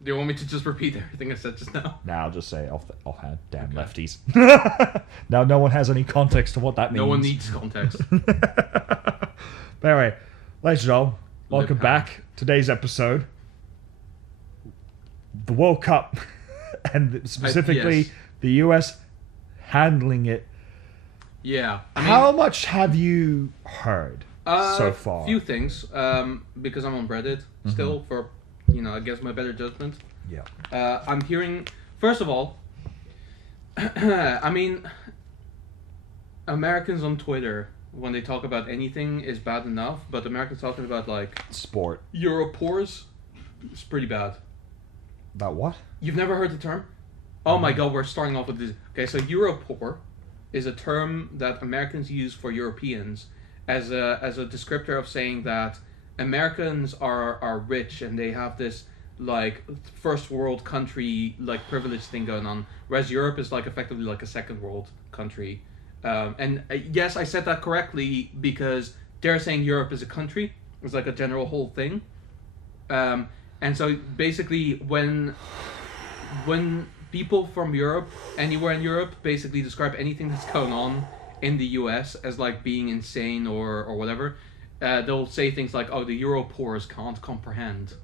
Do you want me to just repeat everything I said just now? Now I'll just say offhand, damn Okay. lefties. Now no one has any context to what that means. No one needs context. But anyway, ladies and gentlemen, welcome Lip back. Today's episode, the World Cup, and specifically yes. the US handling it. Yeah. How much have you heard so far? Few things. Because I'm on Reddit still for, against my better judgment. Yeah. I'm hearing, first of all, I mean, Americans on Twitter, when they talk about anything, is bad enough, but Americans talking about, like, Sport. Europores is pretty bad. About what? You've never heard the term? Oh my god, we're starting off with this. Okay, so Europore is a term that Americans use for Europeans as a descriptor of saying that Americans are rich and they have this like first world country like privilege thing going on, whereas Europe is like effectively like a second world country. And yes, I said that correctly because they're saying Europe is a country. It's like a general whole thing. And so basically when people from Europe, anywhere in Europe, basically describe anything that's going on in the US as like being insane or whatever, they'll say things like, "Oh, the Europores can't comprehend."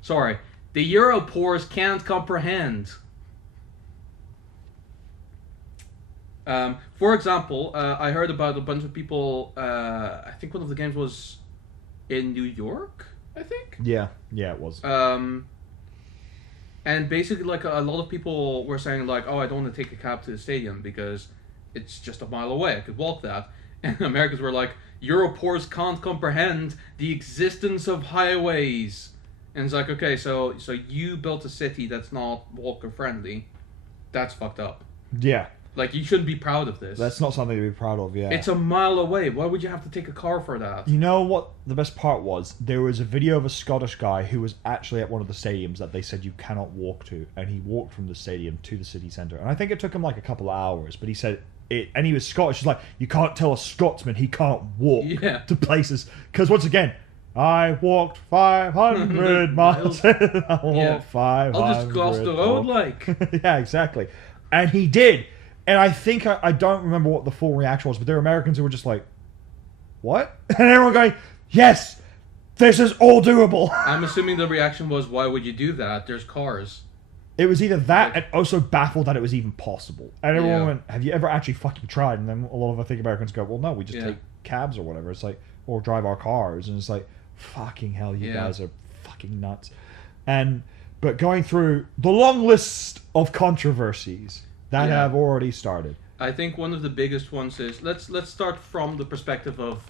Sorry, the Europores can't comprehend. For example, I heard about a bunch of people. I think one of the games was in New York. I think. Yeah, it was. And basically, like a lot of people were saying, like, "Oh, I don't want to take a cab to the stadium because it's just a mile away. I could walk that." And Americans were like, "Europores can't comprehend the existence of highways." And it's like, okay, so you built a city that's not walker friendly. That's fucked up. Yeah. Like, you shouldn't be proud of this. That's not something to be proud of, yeah. It's a mile away. Why would you have to take a car for that? You know what the best part was? There was a video of a Scottish guy who was actually at one of the stadiums that they said you cannot walk to, and he walked from the stadium to the city centre. And I think it took him like a couple of hours, but he said it, and he was Scottish. He's like, you can't tell a Scotsman he can't walk to places. Because once again, I walked 500 miles. I walked 500. I'll just cross the road, like. Yeah, exactly. And he did. And I think, I don't remember what the full reaction was, but there were Americans who were just like, what? And everyone going, yes, this is all doable. I'm assuming the reaction was, why would you do that? There's cars. It was either that and also baffled that it was even possible. And everyone went, have you ever actually fucking tried? And then a lot of I think Americans go, well, no, we just take cabs or whatever. It's like, or drive our cars. And it's like, fucking hell, you guys are fucking nuts. But going through the long list of controversies that have already started. I think one of the biggest ones is, let's start from the perspective of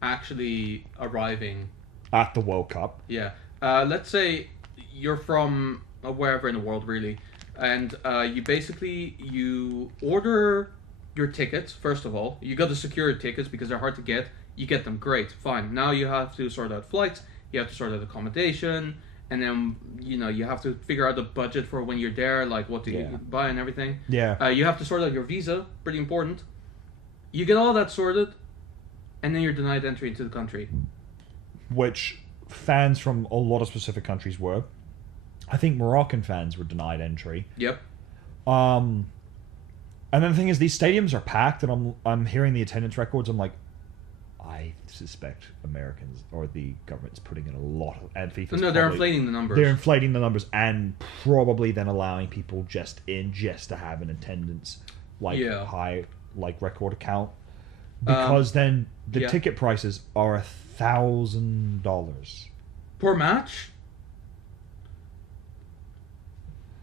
actually arriving at the World Cup. Yeah. Let's say you're from wherever in the world, really, and you order your tickets. First of all, you got to secure your tickets because they're hard to get. You get them, great, fine. Now you have to sort out flights. You have to sort out accommodation, and then you have to figure out the budget for when you're there, like what to buy and everything. Yeah. You have to sort out your visa, pretty important. You get all that sorted, and then you're denied entry into the country. Which fans from a lot of specific countries were. I think Moroccan fans were denied entry. Yep. And then the thing is, these stadiums are packed, and I'm hearing the attendance records. I'm like, I suspect Americans or the government's putting in a lot of, and FIFA's No, they're inflating the numbers. They're inflating the numbers and probably then allowing people just to have an attendance high record account, because then the ticket prices are $1,000 per match.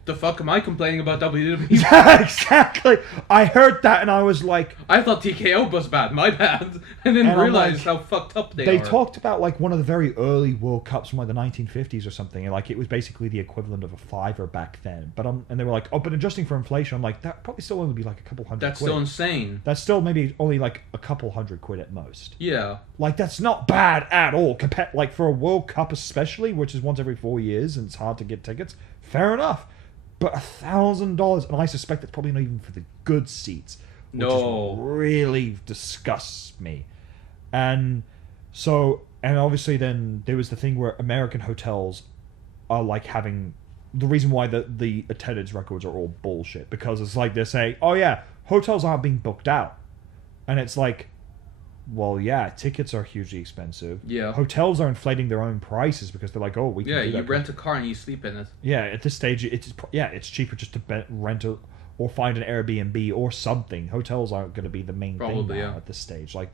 The fuck am I complaining about WWE? Yeah, exactly. I heard that and I was like, I thought TKO was bad. My bad. I didn't realize how fucked up they are. They talked about like one of the very early World Cups from like the 1950s or something, and like it was basically the equivalent of a $5 back then. But and they were like, oh, but adjusting for inflation, I'm like, that probably still only be like a couple hundred. That's quid. still insane. That's still maybe only like a couple $100 at most. Yeah. Like that's not bad at all. Like for a World Cup especially, which is once every 4 years and it's hard to get tickets. Fair enough. But $1,000, and I suspect it's probably not even for the good seats, which really disgusts me. And so, and obviously, then there was the thing where American hotels are like having the reason why the attendance records are all bullshit, because it's like they're saying, oh yeah, hotels aren't being booked out, and it's like, well, yeah, tickets are hugely expensive. Yeah. Hotels are inflating their own prices because they're like, oh, we can Yeah, do that. you rent a car and you sleep in it. Yeah, at this stage, it's cheaper just to rent a, or find an Airbnb or something. Hotels aren't going to be the main thing now at this stage. Like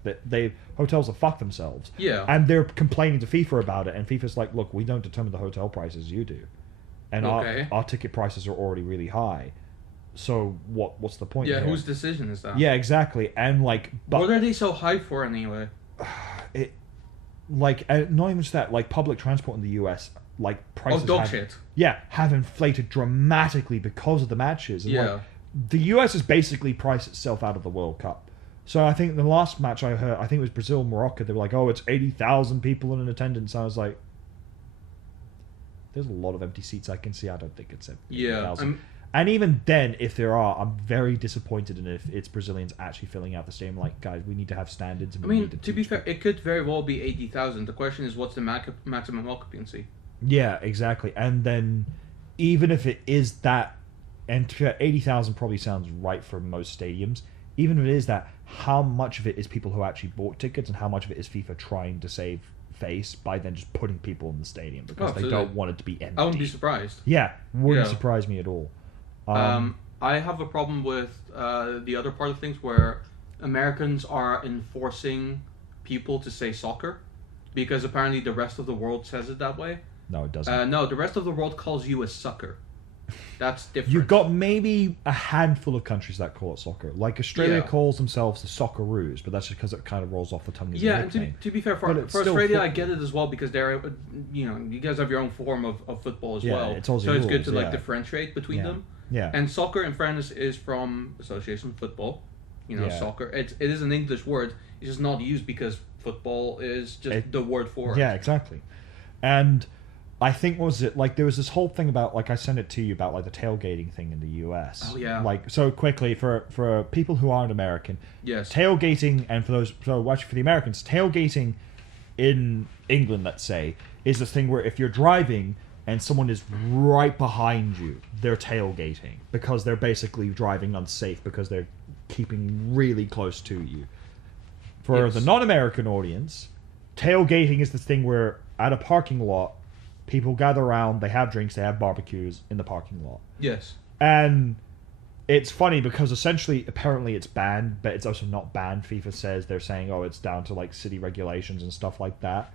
hotels have fucked themselves. Yeah. And they're complaining to FIFA about it, and FIFA's like, look, we don't determine the hotel prices, you do, and our ticket prices are already really high. So what's the point? Yeah, here? whose decision is that? Yeah, exactly. And like, but what are they so high for anyway? it, like, not even just that. Like, public transport in the US, like prices. Shit. Yeah, have inflated dramatically because of the matches. And, yeah. like, the US has basically priced itself out of the World Cup. So I think the last match I heard, I think it was Brazil Morocco. They were like, "Oh, it's 80,000 people in attendance." I was like, "There's a lot of empty seats I can see. I don't think it's 80,000." Yeah. And even then, if there are, I'm very disappointed in if it's Brazilians actually filling out the stadium. Like, guys, we need to have standards. And I mean, to be fair, it could very well be 80,000. The question is, what's the maximum occupancy? Yeah, exactly. And then, even if it is that, and 80,000 probably sounds right for most stadiums. Even if it is that, how much of it is people who actually bought tickets, and how much of it is FIFA trying to save face by then just putting people in the stadium because they don't want it to be empty? I wouldn't be surprised. Yeah, wouldn't surprise me at all. I have a problem with the other part of things where Americans are enforcing people to say soccer because apparently the rest of the world says it that way. No, it doesn't. No, the rest of the world calls you a sucker. That's different. You've got maybe a handful of countries that call it soccer. Like Australia calls themselves the Socceroos, but that's just because it kind of rolls off the tongue as a nickname. And to be fair, for Australia, I get it as well because they're, you guys have your own form of football as well. It's also so rules, it's good to differentiate between them. Yeah. And soccer, in fairness, is from Association Football. Soccer. It is an English word. It's just not used because football is just the word for it. Yeah, exactly. And I think, what was it, like, there was this whole thing about, like, I sent it to you about, like, the tailgating thing in the US. Oh, yeah. Like, so quickly, for people who aren't American, yes, tailgating, and for the Americans, tailgating in England, let's say, is this thing where if you're driving and someone is right behind you, they're tailgating because they're basically driving unsafe because they're keeping really close to you. For the non-American audience, tailgating is this thing where at a parking lot, people gather around, they have drinks, they have barbecues in the parking lot. Yes. And it's funny because essentially, apparently it's banned, but it's also not banned. FIFA says they're saying, oh, it's down to like city regulations and stuff like that.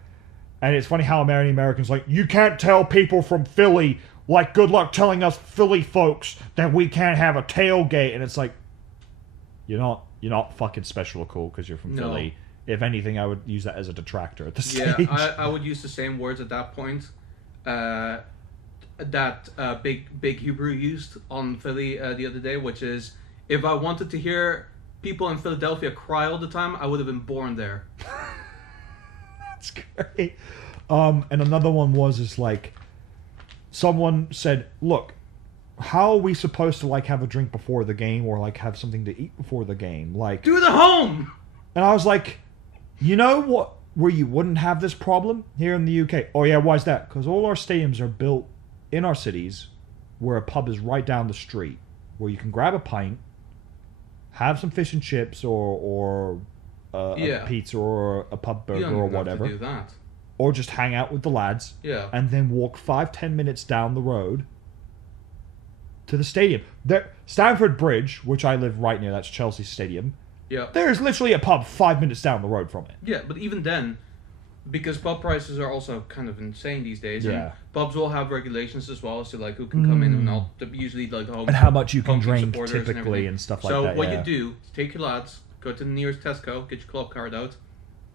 And it's funny how many Americans like, you can't tell people from Philly, like, good luck telling us Philly folks that we can't have a tailgate. And it's like, you're not fucking special or cool because you're from Philly. If anything, I would use that as a detractor at the stage. Yeah, I would use the same words at that point that Big Hebrew used on Philly the other day, which is, if I wanted to hear people in Philadelphia cry all the time, I would have been born there. That's great. And another one was like, someone said, look, how are we supposed to like have a drink before the game or like have something to eat before the game? Like, do it at home! And I was like, you know what, where you wouldn't have this problem? Here in the UK. Oh yeah, why is that? Because all our stadiums are built in our cities where a pub is right down the street, where you can grab a pint, have some fish and chips or a pizza or a pub burger or whatever. You don't have to do that. Or just hang out with the lads. Yeah. And then walk 5-10 minutes down the road to the stadium. Stamford Bridge, which I live right near, that's Chelsea Stadium. Yeah. There's literally a pub 5 minutes down the road from it. Yeah, but even then, because pub prices are also kind of insane these days, yeah. and pubs will have regulations as well as to like who can come in and not. Usually like home and how much you can home drink supporters typically and stuff like so that. So what you do is take your lads, go to the nearest Tesco, get your club card out,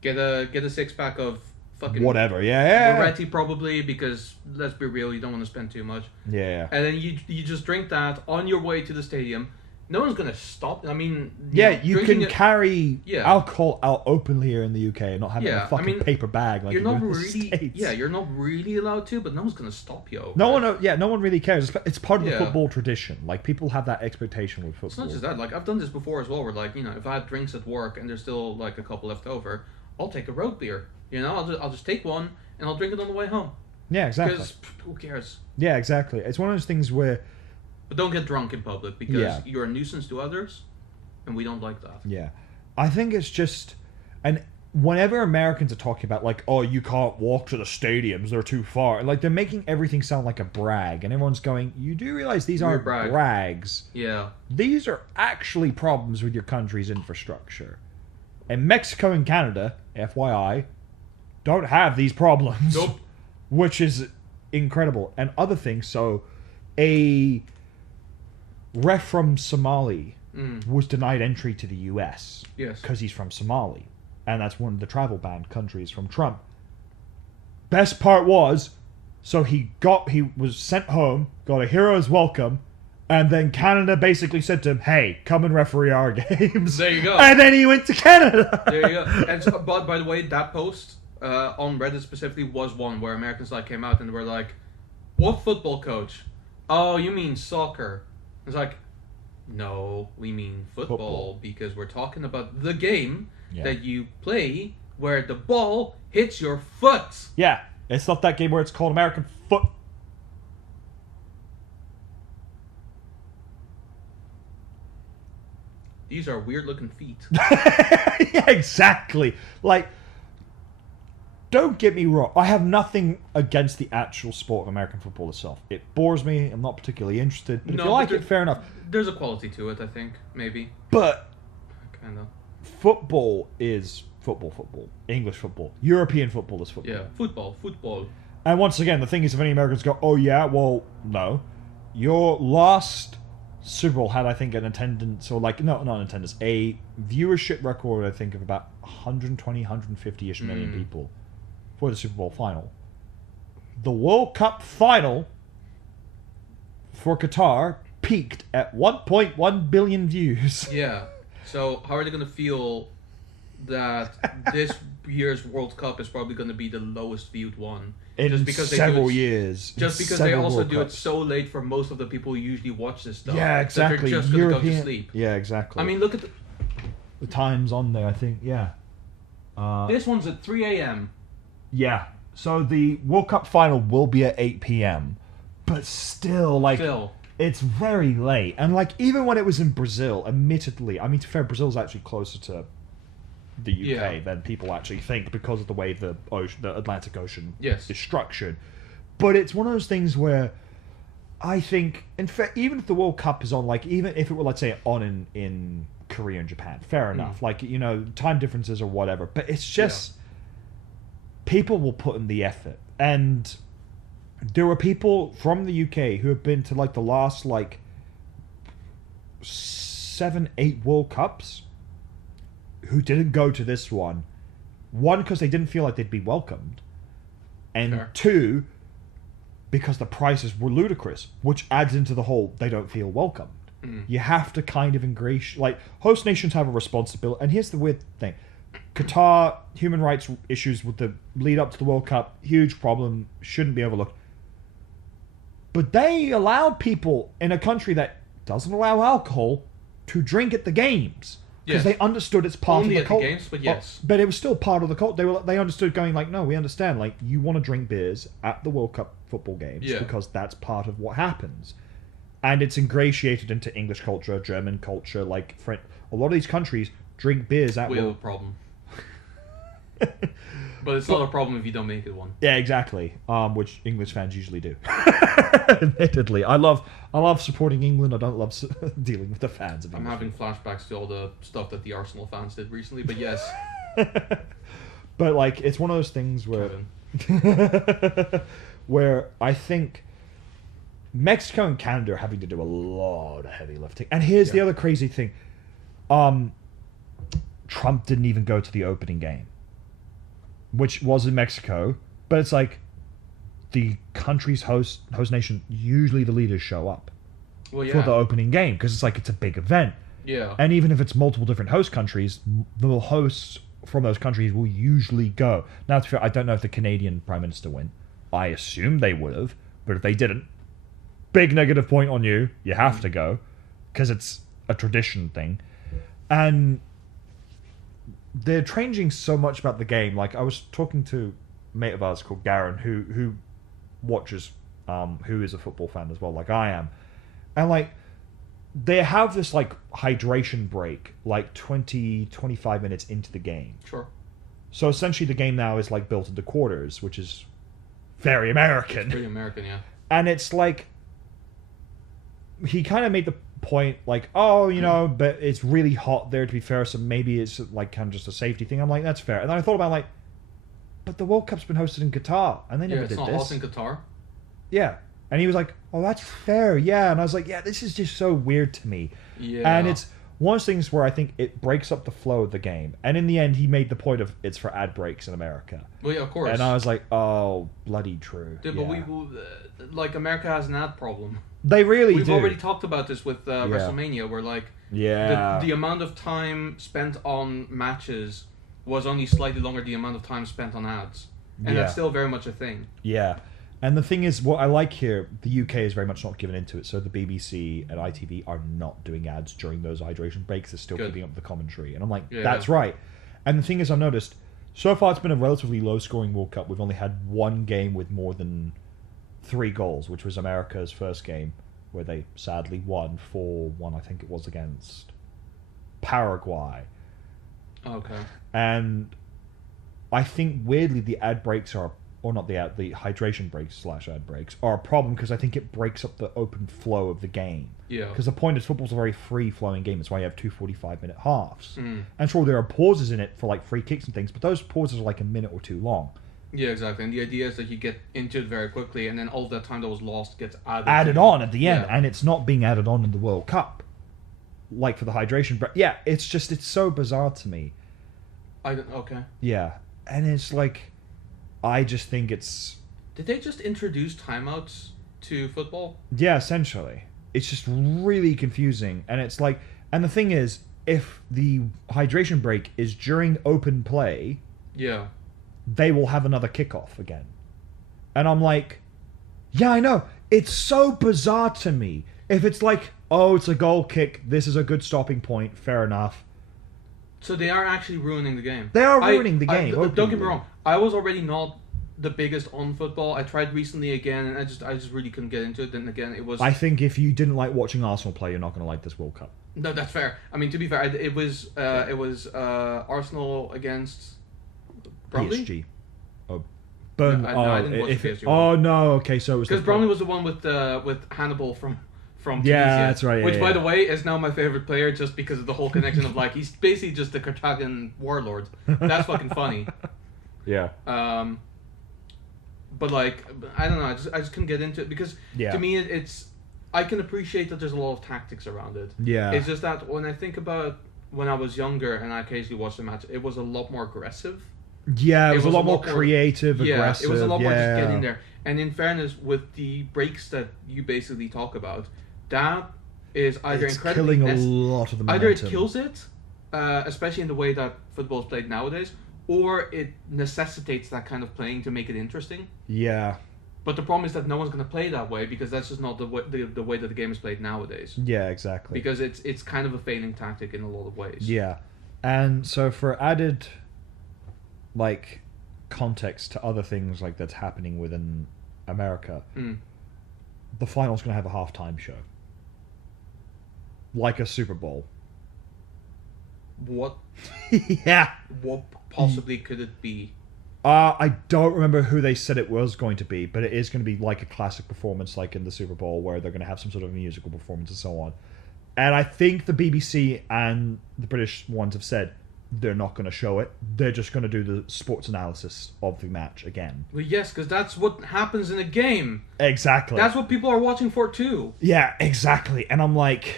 get a 6-pack of fucking whatever, yeah. Moretti probably, because let's be real, you don't want to spend too much. Yeah. And then you just drink that on your way to the stadium. No one's gonna stop. I mean, you can carry alcohol out openly here in the UK and not have a fucking paper bag like you're not really. States. Yeah, you're not really allowed to, but no one's gonna stop you. No one really cares. It's part of the football tradition. Like, people have that expectation with football. It's not just that. Like, I've done this before as well. Where like, if I have drinks at work and there's still like a couple left over, I'll take a road beer. I'll just take one and I'll drink it on the way home. Yeah, exactly. Because who cares? Yeah, exactly. It's one of those things where, But don't get drunk in public because Yeah. you're a nuisance to others, and we don't like that. yeah, I think it's just, and whenever Americans are talking about like, oh, you can't walk to the stadiums, they're too far, like they're making everything sound like a brag, and everyone's going, you do realize these aren't brag. brags. Yeah. These are actually problems with your country's infrastructure. And Mexico and Canada, FYI, don't have these problems. Nope. Which is incredible. And other things, so a ref from Somali was denied entry to the US Yes. because he's from Somali. And that's one of the travel banned countries from Trump. Best part was, so he was sent home, got a hero's welcome, and then Canada basically said to him, hey, come and referee our games. There you go. And then he went to Canada. There you go. And so, but by the way, that post on Reddit specifically was one where Americans like came out and were like, "What football coach? Oh, you mean soccer?" It's like, no, we mean football. Because we're talking about the game that you play where the ball hits your foot. Yeah, it's not that game where it's called American foot. These are weird looking feet. Yeah, exactly. Like, don't get me wrong. I have nothing against the actual sport of American football itself. It bores me. I'm not particularly interested. But if you like it, fair enough. There's a quality to it, I think. Maybe. But Kind of. football is football. English football. European football is football. Yeah. Football. And once again, the thing is, if any Americans go, oh yeah, well, no. Your last Super Bowl had, I think, an attendance, or like, no, not an attendance, a viewership record, I think, of about 120, 150-ish million people for the Super Bowl final. The World Cup final for Qatar peaked at 1.1 billion views. Yeah. So how are they going to feel that this year's World Cup is probably going to be the lowest viewed one? In Just because several they do it, years. Just In because they several also World do it Cups. so late for most of the people who usually watch this stuff. Yeah, exactly. That they're just going to go to sleep. Yeah, exactly. I mean, look at the times on there, I think, yeah. this one's at 3 a.m. Yeah. So the World Cup final will be at 8 p.m. But still, like, it's very late. And, like, even when it was in Brazil, admittedly, I mean, to be fair, Brazil's actually closer to the UK than people actually think because of the way the Atlantic Ocean is structured. But it's one of those things where I think, in fact, even if the World Cup is on, like, even if it were, let's say, on in Korea and Japan, fair enough. Like, you know, time differences or whatever. But it's just, people will put in the effort. And there were people from the UK who have been to, like, the last, like, 7, 8 World Cups who didn't go to this one. One, because they didn't feel like they'd be welcomed. And two, because the prices were ludicrous, which adds into the whole they don't feel welcomed. You have to kind of ingratiate, like, host nations have a responsibility. And here's the weird thing. Qatar, human rights issues with the lead up to the World Cup, huge problem, shouldn't be overlooked. But they allowed people in a country that doesn't allow alcohol to drink at the games. Because they understood it's part Only of the culture. Games, but yes. But it was still part of the culture. They understood going like, no, we understand. Like, you want to drink beers at the World Cup football games because that's part of what happens. And it's ingratiated into English culture, German culture, like, French. A lot of these countries drink beers at We have a problem. But it's not a problem if you don't make it one. Yeah, exactly. Which English fans usually do. Admittedly, I love supporting England. I don't love dealing with the fans of England. I'm having flashbacks to all the stuff that the Arsenal fans did recently, but yes. But, like, it's one of those things where where I think Mexico and Canada are having to do a lot of heavy lifting. And here's the other crazy thing. Trump didn't even go to the opening game, which was in Mexico, but it's like the country's host nation, usually the leaders show up for the opening game because it's like it's a big event. Yeah. And even if it's multiple different host countries, the hosts from those countries will usually go. Now, to be fair, I don't know if the Canadian Prime Minister went. I assume they would have, but if they didn't, big negative point on you. You have to go because it's a tradition thing. And they're changing so much about the game. Like, I was talking to a mate of ours called Garen, who watches who is a football fan as well, like I am, and like they have this like hydration break like 20-25 minutes into the game. Sure. So essentially the game now is like built into quarters, which is very American. It's pretty American, yeah. And it's like he kind of made the point like, oh, you know, but it's really hot there, to be fair, so maybe it's like kind of just a safety thing. I'm like, that's fair. And then I thought about like, but the World Cup's been hosted in Qatar and they never It's did not this. hot in Qatar. Yeah. And he was like, oh, that's fair, yeah. And I was like, yeah, this is just so weird to me. Yeah. And it's one of those things where I think it breaks up the flow of the game. And in the end, he made the point of it's for ad breaks in America. Well, yeah, of course. And I was like, oh, bloody true. Dude, yeah. but like America has an ad problem. They really We've do. already talked about this with WrestleMania, where like Yeah. the amount of time spent on matches was only slightly longer than the amount of time spent on ads, and Yeah. that's still very much a thing. Yeah. And the thing is, what I like here, the UK is very much not given into it. So the BBC and ITV are not doing ads during those hydration breaks. They're still Good. keeping up the commentary. And I'm like, Yeah. that's right. And the thing is, I've noticed, so far it's been a relatively low-scoring World Cup. We've only had one game with more than 3 goals, which was America's first game, where they sadly won 4-1, I think it was, against Paraguay. Okay. And I think weirdly the ad breaks are, or not the ad, the hydration breaks / ad breaks are a problem because I think it breaks up the open flow of the game. Yeah. Because the point is football's a very free-flowing game. That's why you have 2 45-minute halves. Mm. And sure, there are pauses in it for like free kicks and things, but those pauses are like a minute or two long. Yeah, exactly. And the idea is that you get into it very quickly, and then all that time that was lost gets Added on at the end, Yeah. and it's not being added on in the World Cup. Like for the hydration break. Yeah, it's just, it's so bizarre to me. Okay. Yeah. And it's like, I just think it's... Did they just introduce timeouts to football? Yeah, essentially. It's just really confusing. And it's like... And the thing is, if the hydration break is during open play, Yeah. they will have another kickoff again. And I'm like, yeah, I know. It's so bizarre to me. If it's like, oh, it's a goal kick, this is a good stopping point, fair enough. So they are actually ruining the game. They are ruining the game. Don't get me openly. wrong. I was already not the biggest on football. I tried recently again, and I just really couldn't get into it. Then again, it was... I think if you didn't like watching Arsenal play, you're not going to like this World Cup. No, that's fair. I mean, to be fair, it was Arsenal against Bromley? PSG. Oh, Burn. No, I didn't watch if the it, PSG one. oh no. Okay, so it was Because the- Bromley was the one with Hannibal from Tunisia. Yeah, that's right, yeah, which, by yeah. the way, is now my favorite player just because of the whole connection of like he's basically just a Carthaginian warlord. That's fucking funny. Yeah. But like I don't know, I just couldn't get into it because Yeah. to me it's I can appreciate that there's a lot of tactics around it. Yeah. It's just that when I think about when I was younger and I occasionally watched the match, it was a lot more aggressive. Yeah, it was a lot more creative, Yeah, aggressive. it was a lot more just yeah. getting there. And in fairness, with the breaks that you basically talk about, that is either It's incredibly killing a lot of the momentum. either it kills it, especially in the way that football is played nowadays, or it necessitates that kind of playing to make it interesting. Yeah. But the problem is that no one's going to play that way because that's just not the way that the game is played nowadays. Yeah, exactly. Because it's kind of a failing tactic in a lot of ways. Yeah. And so for added like context to other things like that's happening within America, Mm. the final's going to have a halftime show. Like a Super Bowl. What Yeah. possibly could it be? I don't remember who they said it was going to be, but it is going to be like a classic performance like in the Super Bowl where they're going to have some sort of musical performance and so on. And I think the BBC and the British ones have said they're not going to show it. They're just going to do the sports analysis of the match again. Well, yes, because that's what happens in a game. Exactly. That's what people are watching for too. Yeah, exactly. And I'm like,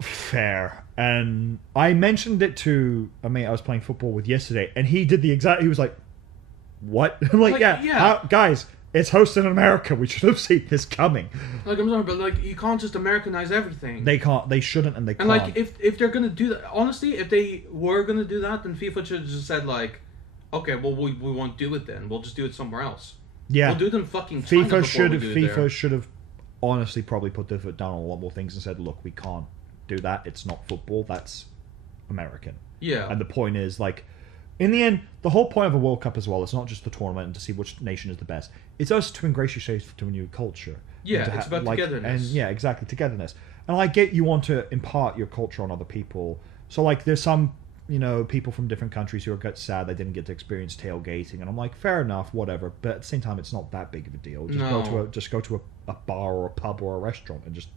fair. And I mentioned it to a mate I was playing football with yesterday, and he did the exact. He was like, "What?" I'm like, Like, "Yeah, yeah. guys, it's hosted in America. We should have seen this coming." Like I'm sorry, but like you can't just Americanize everything. They can't. They shouldn't, and they and can't. like if they're gonna do that, honestly, if they were gonna do that, then FIFA should have just said like, okay, well we won't do it then. We'll just do it somewhere else. yeah, We'll do it in fucking China before we do it there. FIFA should have honestly probably put their foot down on a lot more things and said, "Look, we can't do that. It's not football. That's American." Yeah. And the point is, like, In the end, the whole point of a World Cup as well, it's not just the tournament and to see which nation is the best. It's us to ingratiate to a new culture. Yeah, and to it's about togetherness. And yeah, exactly, togetherness. And I get you want to impart your culture on other people. So like there's some, people from different countries who are sad they didn't get to experience tailgating, and I'm like, fair enough, whatever. But at the same time, it's not that big of a deal. Just go to a bar or a pub or a restaurant and just,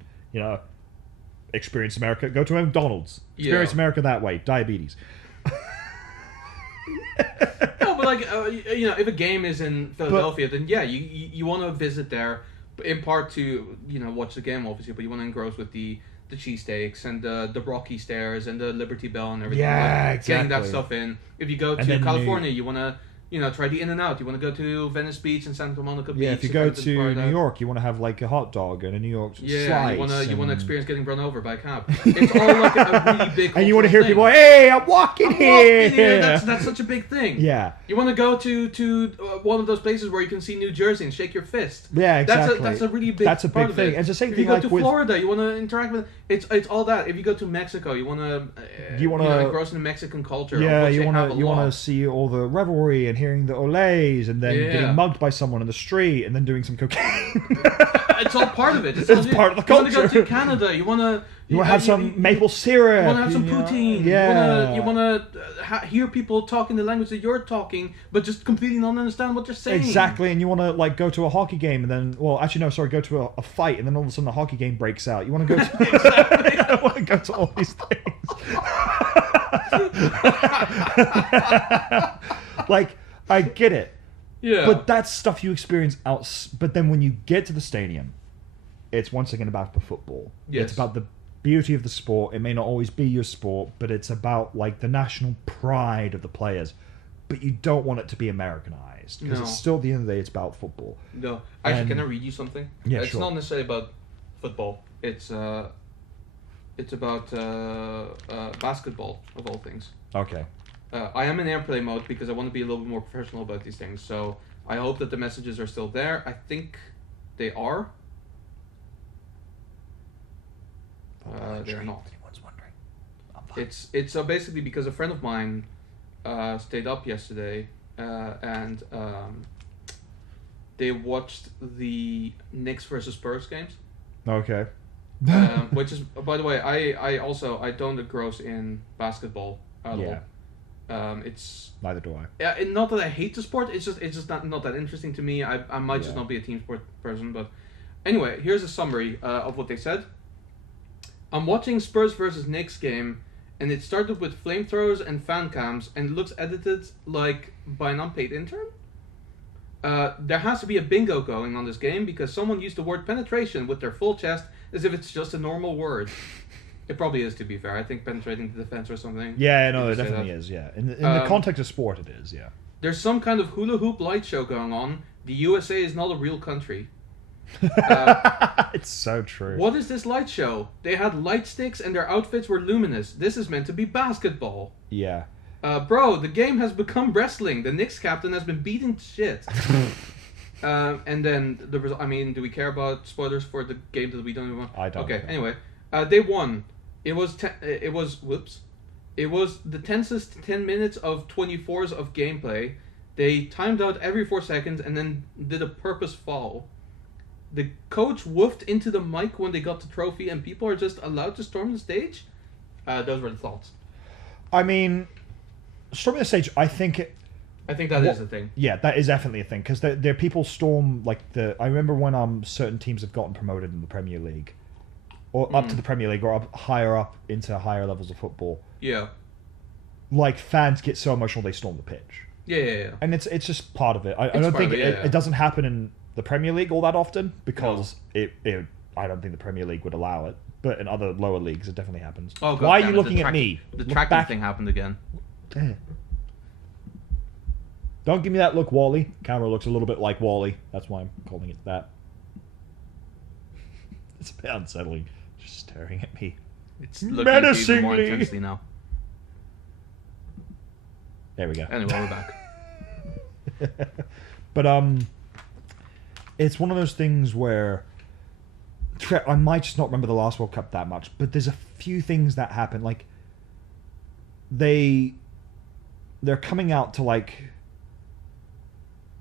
experience America. Go to McDonald's. Experience America that way. Diabetes. No, but if a game is in Philadelphia, then yeah, you want to visit there, in part to watch the game, obviously, but you want to engross with the cheesesteaks and the Rocky Stairs and the Liberty Bell and everything. Yeah, exactly. Getting that stuff in. If you go to California, you want to try the In-N-Out. You want to go to Venice Beach and Santa Monica Beach. Yeah, if you go to New York, you want to have like a hot dog and a New York slice. You want to experience getting run over by a cab. It's all like a really big. And you want to hear people, "Hey, I'm walking here." That's such a big thing. Yeah. You want to go to one of those places where you can see New Jersey and shake your fist. Yeah, exactly. That's a really big. That's a big thing. It's the same if thing. You go to Florida, you want to interact with. It's all that. If you go to Mexico, you want to. Engross in the Mexican culture. Yeah, you want to see all the revelry and hearing the Olays and then getting mugged by someone in the street and then doing some cocaine. It's all part of it. It's part of the culture. You want to go to Canada. You want to have some maple syrup. You want to have some poutine. Yeah. You want to hear people talking the language that you're talking, but just completely not understand what they're saying. Exactly, and you want to go to a hockey game and then, go to a fight and then all of a sudden a hockey game breaks out. You want to go to exactly. I want to go to all these things. I get it. Yeah. But that's stuff you experience out. But then when you get to the stadium, it's once again about the football. Yes. It's about the beauty of the sport. It may not always be your sport, but it's about the national pride of the players. But you don't want it to be Americanized because it's still at the end of the day it's about football. No, actually, can I read you something? Yeah, it's sure. not necessarily about football. It's about basketball of all things. Okay. I am in airplane mode because I want to be a little bit more professional about these things. So I hope that the messages are still there. I think they are. They are not. Anyone's wondering. I'm fine. It's basically because a friend of mine stayed up yesterday and they watched the Knicks versus Spurs games. Okay. Which is, by the way, I don't engross in basketball at all. It's neither do I. Yeah, not that I hate the sport. It's just not that interesting to me. I might just not be a team sport person. But anyway, here's a summary of what they said. I'm watching Spurs versus Knicks game, and it started with flamethrowers and fan cams, and it looks edited like by an unpaid intern. There has to be a bingo going on this game because someone used the word penetration with their full chest as if it's just a normal word. It probably is, to be fair. I think penetrating the defense or something. Yeah, no, it definitely is, yeah. In the context of sport, it is, yeah. There's some kind of hula hoop light show going on. The USA is not a real country. It's so true. What is this light show? They had light sticks and their outfits were luminous. This is meant to be basketball. Yeah. Bro, the game has become wrestling. The Knicks captain has been beaten to shit. And then the result. I mean, do we care about spoilers for the game that we don't even want? I don't. Okay. Anyway, they won. It was the tensest 10 minutes of 24s of gameplay. They timed out every 4 seconds and then did a purpose foul. The coach woofed into the mic when they got the trophy, and people are just allowed to storm the stage. Those were the thoughts. I mean, storming the stage, I think that is a thing. Yeah, that is definitely a thing because there are people storm I remember when certain teams have gotten promoted in the Premier League, or up to the Premier League, or up higher up into higher levels of football. Yeah. Fans get so emotional they storm the pitch. Yeah. And it's just part of it. I don't think it doesn't happen in the Premier League all that often because I don't think the Premier League would allow it. But in other lower leagues, it definitely happens. Oh, God, why are you looking at me? The tracking thing happened again. Don't give me that look, Wally. Camera looks a little bit like Wally. That's why I'm calling it that. It's a bit unsettling. Just staring at me. It's looking at you even more menacingly. intensely now. There we go. Anyway, we're back. But it's one of those things where I might just not remember the last World Cup that much, but there's a few things that happen. Like they they're coming out to like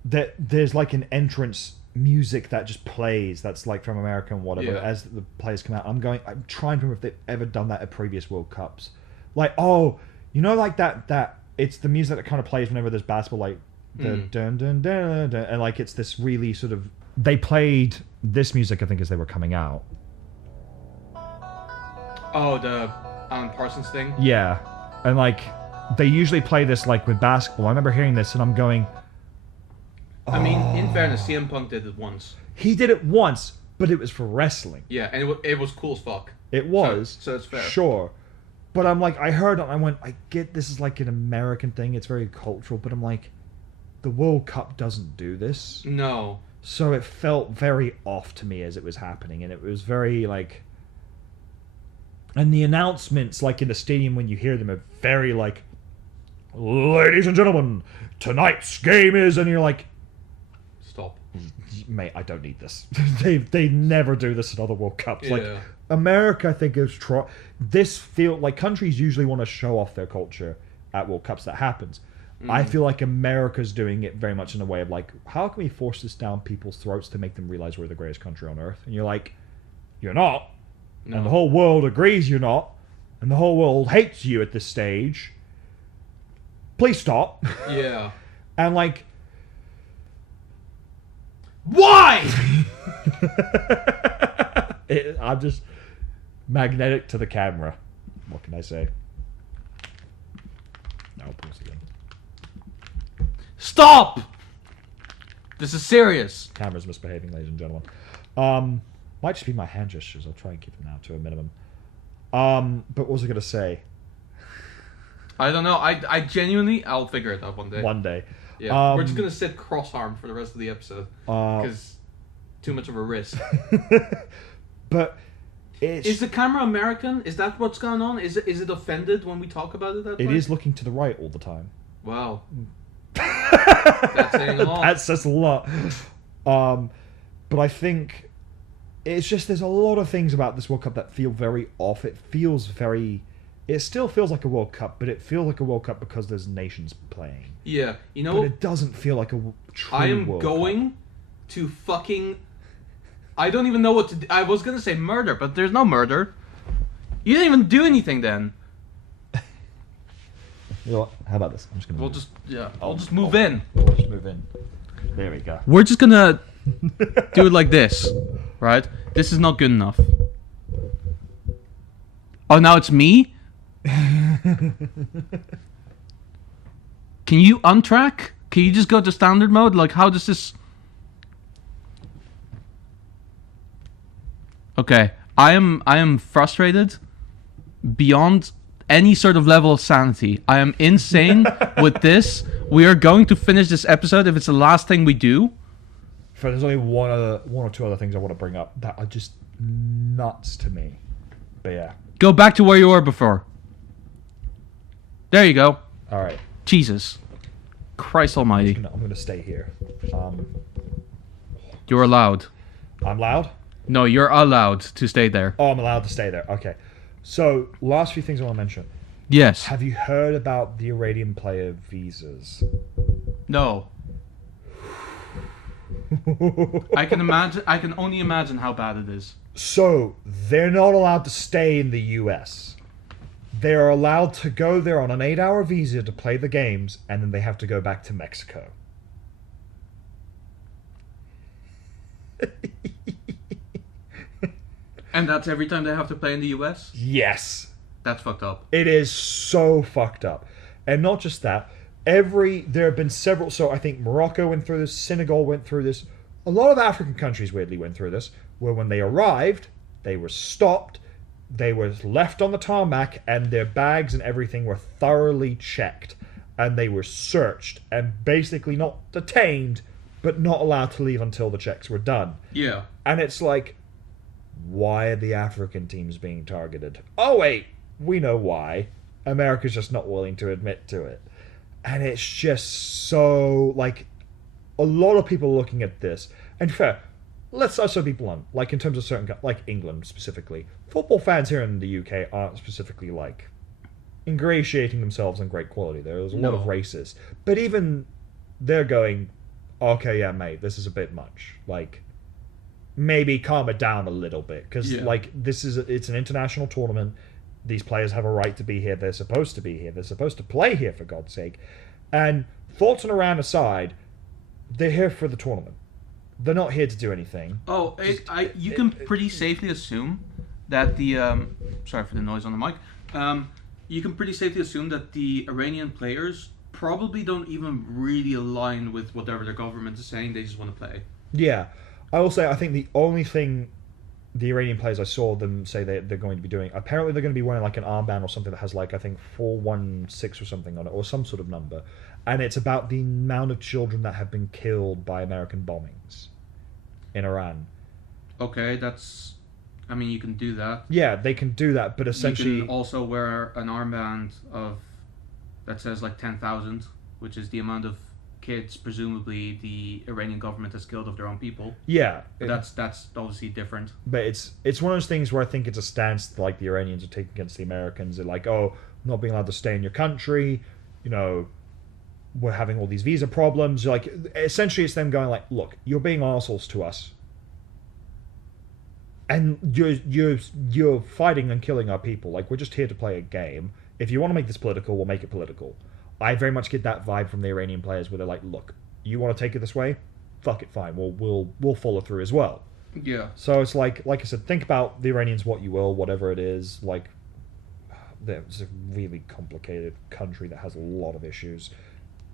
that. There's like an entrance music that just plays. That's like from America and whatever. Yeah. As the players come out, I'm trying to remember if they've ever done that at previous World Cups. Like, oh, you know, like that. It's the music that kind of plays whenever there's basketball, like the dun dun dun dun, and like it's this really sort of. They played this music, I think, as they were coming out. Oh, the Alan Parsons thing? Yeah. And, like, they usually play this, like, with basketball. I remember hearing this, and I'm going... I mean, in fairness, CM Punk did it once. He did it once, but it was for wrestling. Yeah, and it was cool as fuck. It was. So it's fair. Sure. But I'm like, I heard it, and I went, I get this is, like, an American thing. It's very cultural, but I'm like, the World Cup doesn't do this. No. So it felt very off to me as it was happening, and it was very, like... And the announcements, like in the stadium when you hear them, are very like, ladies and gentlemen, tonight's game is... And you're like... Stop. Mate, I don't need this. they never do this in other World Cups. Yeah. Like, America, I think, is... This feel like countries usually want to show off their culture at World Cups. That happens. I feel like America's doing it very much in a way of like, how can we force this down people's throats to make them realize we're the greatest country on earth? And you're like, you're not. No. And the whole world agrees you're not. And the whole world hates you at this stage. Please stop. Yeah. And like... Why? I'm just magnetic to the camera. What can I say? No, pause again. Stop! This is serious. Camera's misbehaving, ladies and gentlemen. Might just be my hand gestures. I'll try and keep them now to a minimum. But what was I going to say? I don't know. I genuinely, I'll figure it out one day. One day. Yeah. We're just going to sit cross-armed for the rest of the episode. Because too much of a risk. But it's... Is the camera American? Is that what's going on? Is it offended when we talk about it that way? It is looking to the right all the time. Wow. That's saying a lot. That says a lot. But I think it's just there's a lot of things about this World Cup that feel very off. It feels very... It still feels like a World Cup, but it feels like a World Cup because there's nations playing. Yeah, you know... But it doesn't feel like a true I am World going Cup. to fucking... I don't even know what to do. I was going to say murder, but there's no murder. You didn't even do anything then. You know what? How about this? I'm just gonna. We'll just move in. We'll just move in. There we go. We're just gonna do it like this, right? This is not good enough. Oh, now it's me? Can you untrack? Can you just go to standard mode? Like, how does this... Okay, I am frustrated beyond any sort of level of sanity. I am insane with this. We are going to finish this episode if it's the last thing we do. So there's only one or two other things I want to bring up that are just nuts to me. But yeah. Go back to where you were before. There you go. All right. Jesus. Christ almighty. I'm gonna stay here. You're allowed. I'm loud? No, you're allowed to stay there. Oh, I'm allowed to stay there. Okay. So, last few things I want to mention. Yes. Have you heard about the Iranian player visas? No. I can only imagine how bad it is. So, they're not allowed to stay in the US. They're allowed to go there on an 8-hour visa to play the games, and then they have to go back to Mexico. And that's every time they have to play in the US? Yes. That's fucked up. It is so fucked up. And not just that, there have been several, so I think Morocco went through this, Senegal went through this, a lot of African countries weirdly went through this, where when they arrived, they were stopped, they were left on the tarmac, and their bags and everything were thoroughly checked, and they were searched, and basically not detained, but not allowed to leave until the checks were done. Yeah. And it's like, why are the African teams being targeted? Oh wait, we know why. America's just not willing to admit to it. And it's just so, like, a lot of people looking at this, and fair, let's also be blunt, like in terms of certain, like England specifically, football fans here in the UK aren't specifically like ingratiating themselves in great quality. There was a lot of No. racists, but even they're going, okay, yeah, mate, this is a bit much. Like, maybe calm it down a little bit, because Yeah. like it's an international tournament. These players have a right to be here. They're supposed to be here. They're supposed to play here, for God's sake. And thoughts on Iran aside, they're here for the tournament. They're not here to do anything. Oh, you can pretty safely assume that the sorry for the noise on the mic. You can pretty safely assume that the Iranian players probably don't even really align with whatever their government is saying. They just want to play. Yeah, I will say I think the only thing the Iranian players I saw them say they're going to be doing, apparently they're going to be wearing like an armband or something that has like I think 416 or something on it, or some sort of number, and it's about the amount of children that have been killed by American bombings in Iran. Okay, I mean, you can do that. Yeah, they can do that, but essentially You can also wear an armband that says like 10,000, which is the amount of kids presumably the Iranian government has killed of their own people. yeah, But that's obviously different. but it's one of those things where I think it's a stance that, like the Iranians are taking against the Americans. They're like, oh, not being allowed to stay in your country, we're having all these visa problems. Like, essentially, it's them going like, look, you're being arseholes to us, and you're fighting and killing our people. Like, we're just here to play a game. If you want to make this political, we'll make it political. I very much get that vibe from the Iranian players, where they're like, look, you want to take it this way? Fuck it, fine. We'll follow through as well. Yeah. So it's like I said, think about the Iranians what you will, whatever it is. Like, it's a really complicated country that has a lot of issues,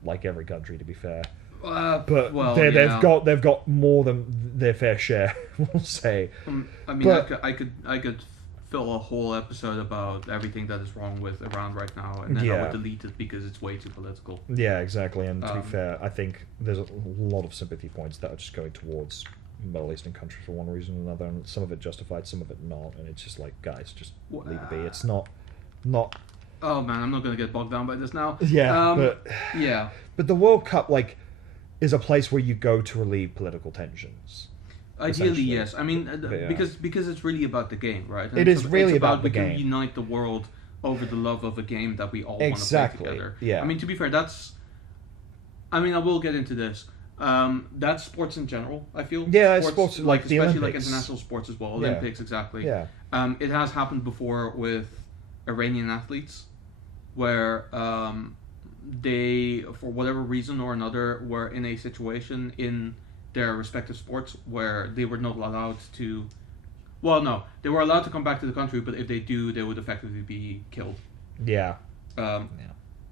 like every country, to be fair. But well, they've got more than their fair share, we'll say. I mean, but- I could fill a whole episode about everything that is wrong with Iran right now, and then I Yeah. would delete it because it's way too political. Yeah, exactly. And to be Um, fair, I think there's a lot of sympathy points that are just going towards Middle Eastern countries for one reason or another, and some of it justified, some of it not. And it's just like, guys, just leave it be. It's not. Oh man, I'm not gonna get bogged down by this now. Yeah, Yeah. but the World Cup is a place where you go to relieve political tensions. Ideally, essentially. yes. I mean, Yeah. because it's really about the game, right? And It is really about the we can game. unite the world over the love of a game that we all Exactly, want to play together. yeah. I mean, to be fair, I mean, I will get into this. That's sports in general, I feel. Yeah, sports, like the especially like Olympics. international sports as well. Yeah. Olympics, exactly. Yeah. It has happened before with Iranian athletes, where they, for whatever reason or another, were in a situation in their respective sports where they were not allowed to. Well, no, they were allowed to come back to the country, but if they do, they would effectively be killed. Yeah.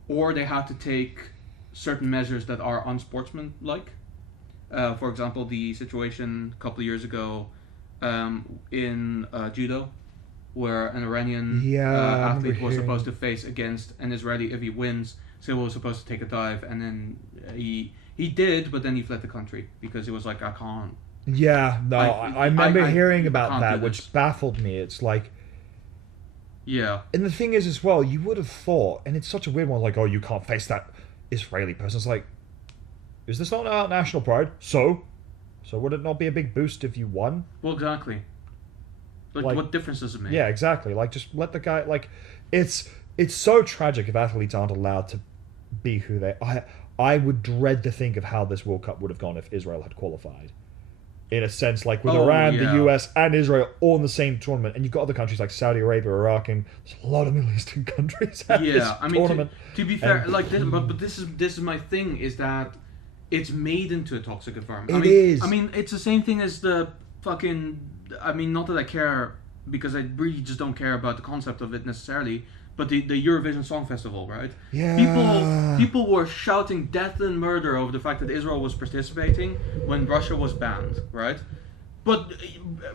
Or they have to take certain measures that are unsportsmanlike. For example, the situation a couple of years ago in judo, where an Iranian Yeah, I athlete remember was hearing- supposed to face against an Israeli if he wins. So he was supposed to take a dive, and then he did, but then he fled the country because he was like, I can't. Yeah, no, I remember I hearing about can't that, do which this. baffled me. It's like, Yeah. and the thing is as well, you would have thought, and it's such a weird one, like, oh, you can't face that Israeli person. It's like, is this not our national pride? So would it not be a big boost if you won? Well, exactly. Like, what difference does it make? Yeah, exactly. Like, just let the guy, like, it's so tragic if athletes aren't allowed to be who they are. I would dread to think of how this World Cup would have gone if Israel had qualified. In a sense, like with Oh, Iran, yeah. the US, and Israel all in the same tournament, and you've got other countries like Saudi Arabia, Iraq, and there's a lot of Middle Eastern countries at this Yeah, I mean, tournament. to be fair, And- like this, but this is my thing is that it's made into a toxic environment. It is. I mean, it's the same thing as the fucking. I mean, not that I care because I really just don't care about the concept of it necessarily. But the Eurovision Song Festival, right? Yeah. People were shouting death and murder over the fact that Israel was participating when Russia was banned, right? But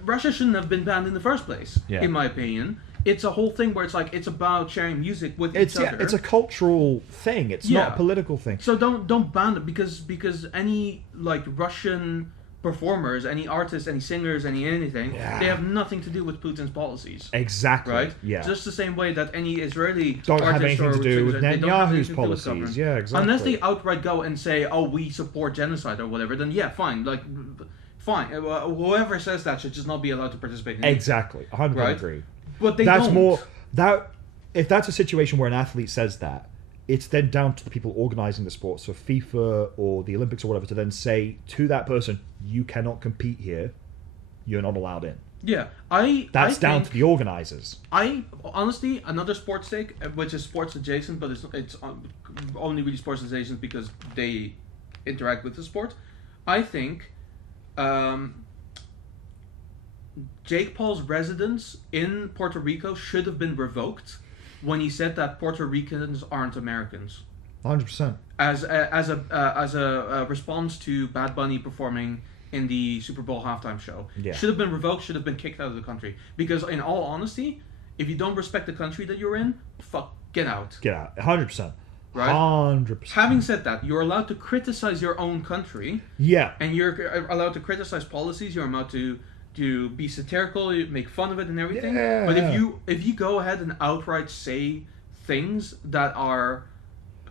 Russia shouldn't have been banned in the first place, Yeah. in my opinion. It's a whole thing where it's like it's about sharing music with It's each other. it's a cultural thing. It's not Yeah. a political thing. So don't ban it because any like Russian performers, any artists, any singers, anything, Yeah. they have nothing to do with Putin's policies. Exactly. Right? Yeah. Just the same way that any Israeli Don't have artist anything or to do singers, with they don't have Netanyahu's anything to do with policies. government. Yeah, exactly. Unless they outright go and say, "Oh, we support genocide" or whatever, then yeah, fine. Like, fine. Whoever says that should just not be allowed to participate in it. Exactly. 100% Right? agree. But they That's don't. more that if that's a situation where an athlete says that, it's then down to the people organizing the sport, so FIFA or the Olympics or whatever, to then say to that person, you cannot compete here, you're not allowed in. Yeah, That's down to the organizers. I honestly, another sports take, which is sports adjacent, but it's only really sports adjacent because they interact with the sport. I think Jake Paul's residence in Puerto Rico should have been revoked when he said that Puerto Ricans aren't Americans. 100%. As a response to Bad Bunny performing in the Super Bowl halftime show. Yeah. Should have been revoked, should have been kicked out of the country. Because in all honesty, if you don't respect the country that you're in, get out. Get out. 100%. Right? 100%. Having said that, you're allowed to criticize your own country. Yeah. And you're allowed to criticize policies, you're allowed to be satirical, make fun of it and everything. Yeah. But if you go ahead and outright say things that are